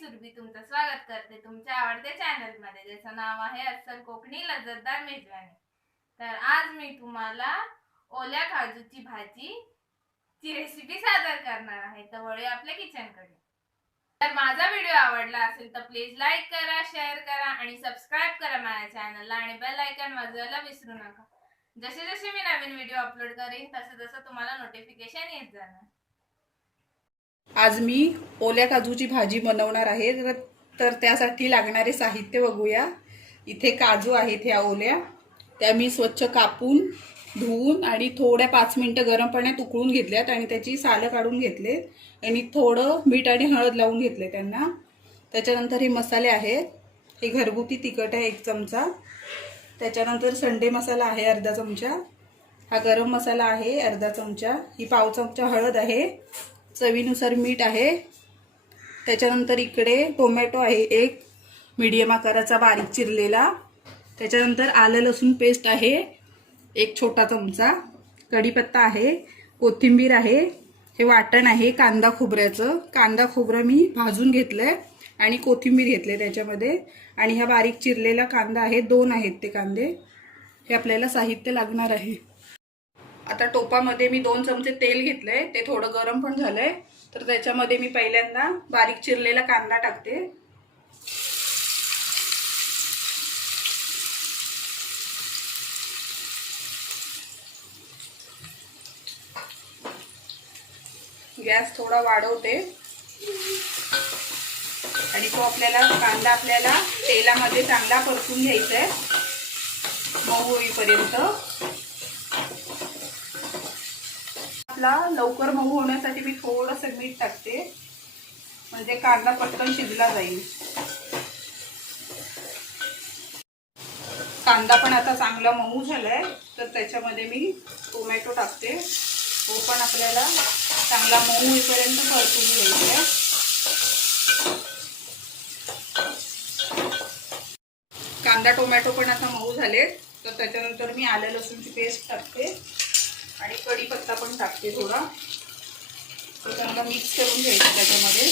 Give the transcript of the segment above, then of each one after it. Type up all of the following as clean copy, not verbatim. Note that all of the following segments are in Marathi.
सुरभी तुमचं स्वागत करते तुमच्या आवडत्या चॅनल मध्ये, ज्याचं नाव आहे अस्सल कोकणी लज्जतदार मेजवानी। तर आज मी तुम्हाला ओल्या काजूची भाजी ची रेसिपी सादर करणार आहे। तर वळूया आपल्या किचन कडे। तर माझा व्हिडिओ आवडला असेल तर प्लीज लाईक करा, शेअर करा आणि सबस्क्राइब करा माझ्या चॅनलला आणि बेल आयकॉन वाजवायला विसरू नका। जसे जसे मी नवीन व्हिडिओ अपलोड करेन तसे तसे तुम्हाला नोटिफिकेशन येत जाणार। आज मी ओल्या काजूची भाजी बनवणार आहे। तर त्यासाठी लागणारे साहित्य बघूया। इथे काजू आहेत ह्या ओल्या, त्या मी स्वच्छ कापून धुवून आणि थोड्या 5 मिनिटं गरम पाण्यात उकळून घेतल्यात आणि त्याची सालं काढून घेतले आणि थोडं मीठ आणि हळद लावून घेतले त्यांना। त्याच्यानंतर हे मसाले आहेत। हे घरगुती तिखट आहे 1 चमचा, त्याच्यानंतर संडे मसाला आहे अर्धा चमचा, हा गरम मसाला आहे अर्धा चमचा, ही पाव चमचा हळद आहे, चवीनुसार मीठ आहे। त्याच्यानंतर इकडे टोमॅटो आहे 1 मीडियम आकाराचा बारीक चिरलेला, त्याच्यानंतर आलं लसूण पेस्ट आहे 1 छोटा चमचा, कढीपत्ता आहे, कोथिंबीर आहे, हे वाटण आहे कांदा खोबऱ्याचं। कांदा खोबरं मी भाजून घेतलंय आणि कोथिंबीर घेतले त्याच्यामध्ये, आणि हा बारीक चिरलेला कांदा आहे, 2 आहेत ते कांदे। हे आपल्याला साहित्य लागणार आहे। आता टोपामध्ये मी 2 चमचे तेल घेतलंय, ते थोडं गरम पण झालंय। तर त्याच्यामध्ये मी पहिल्यांदा बारीक चिरलेला कांदा टाकते। गॅस थोडा वाढवते आणि तो कांदा आपल्याला तेलामध्ये चांगला परतून घ्यायचा आहे मऊ होईपर्यंत। लवकर मऊ होण्यासाठी मी थोडंसं मीठ टाकते, म्हणजे कांदा पटकन शिजला जाईल। कांदा पण आता चांगला मऊ झालाय, तर त्याच्यामध्ये मी टोमॅटो टाकते। तो पण आपल्याला चांगला मऊ होईपर्यंत परतून घ्यायचा आहे। कांदा टोमॅटो पण आता मऊ झाले, तर त्याच्यानंतर मी आलं लसूणची पेस्ट टाकते आणि कढीपत्ता पण टाकते थोडा, तो चांगला मिक्स करून घ्यायचा। त्याच्यामध्ये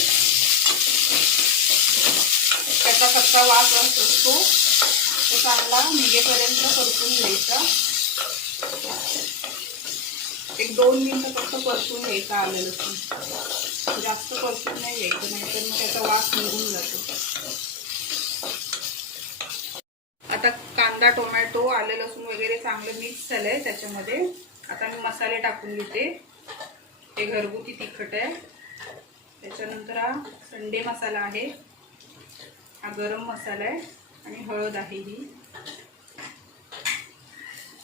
त्याचा कच्चा वास असतो तो चांगला निघेपर्यंत परतून घ्यायचा। 1-2 मिनिटं फक्त परतून घ्यायचा आलं लसूण, जास्त परतून नाही घ्यायचं, नाहीतर मग त्याचा वास निघून जातो। आता कांदा टोमॅटो आलं लसूण वगैरे चांगलं मिक्स झालंय त्याच्यामध्ये। आता मी मसाले टाकून घेते। हे घरगुती तिखट आहे, त्याच्यानंतर हा संडे मसाला आहे, हा गरम मसाला आहे आणि हळद आहे ही।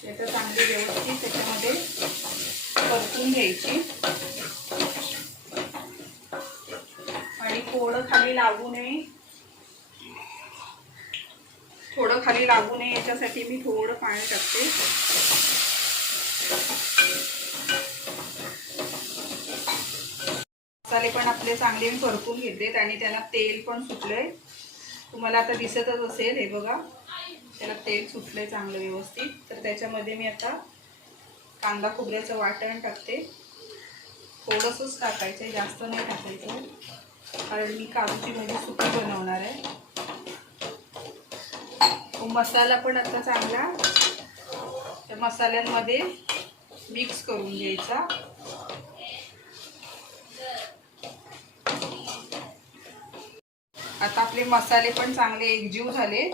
याचा चांगली व्यवस्थित त्याच्यामध्ये परतून घ्यायची आणि थोडं खाली लागू नये याच्यासाठी मी थोडं पाणी टाकते। मसाले पण आपले चांगले मी परतून घेतलेत आणि त्याला तेल पण सुटलंय, तुम्हाला आता दिसतच असेल। हे बघा, त्याला तेल सुटलंय चांगलं व्यवस्थित। तर त्याच्यामध्ये मी आता कांदा खोबऱ्याचं वाटण टाकते, थोडंसंच टाकायचं, जास्त नाही टाकायचं, कारण मी काजूची भाजी सुकी बनवणार आहे। तो मसाला पण आता चांगला त्या मसाल्यांमध्ये मिक्स करून घ्यायचा। आता आपले मसाले पण चांगले एकजीव झाले,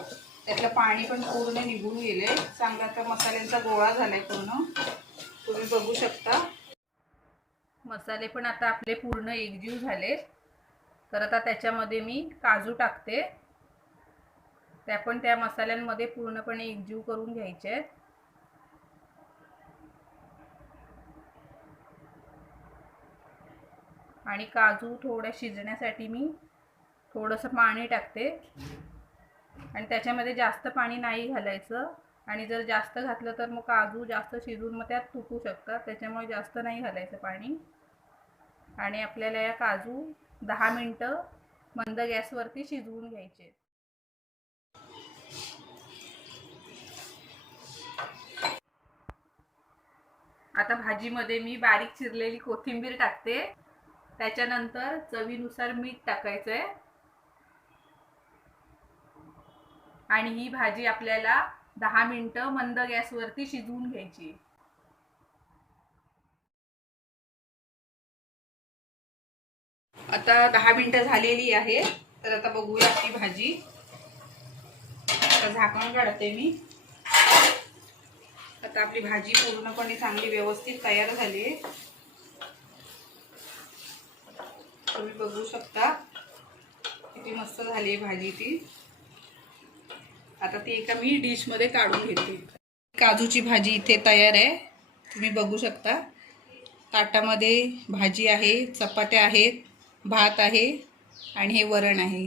त्यातलं पाणी पण पूर्ण निघून गेले, चांगला आता मसाल्यांचा गोळा झालाय पूर्ण, तुम्ही बघू शकता। मसाले पण आता आपले पूर्ण एकजीव झाले, तर आता त्याच्यामध्ये मी काजू टाकते। त्या पण त्या मसाल्यांमध्ये पूर्णपणे एकजीव करून घ्यायचे। आणि काजू थोड्या शिजण्यासाठी मी थोडंसं पाणी टाकते, आणि त्याच्यामध्ये जास्त पाणी नाही घालायचं, आणि जर जास्त घातलं तर मग काजू जास्त शिजून मग त्यात तुटू शकतात, त्याच्यामुळे जास्त नाही घालायचं पाणी। आणि आपल्याला या काजू 10 मिनिटं मंद गॅसवरती शिजवून घ्यायचे। आता भाजीमध्ये मी बारीक चिरलेली कोथिंबीर टाकते, त्याच्यानंतर चवीनुसार मीठ टाकायचंय, आणि ही भाजी आपल्याला 10 मिनिटं मंद गॅसवरती शिजवून घ्यायची. आता 10 मिनिटं झालेली आहे. तर आता बघूया आपली भाजी. आता झाकण काढते मी. आता आपली भाजी पूर्णपणे चांगली व्यवस्थित तयार झाली आहे. तुम्ही बघू शकता किती मस्त झाली आहे भाजी ती. आता ती एका मी डिश मध्ये काढून घेते. काजूची भाजी इथे तयार आहे. तुम्ही बघू शकता ताटामध्ये भाजी आहे, चपात्या आहेत, भात आहे आणि हे वरण आहे.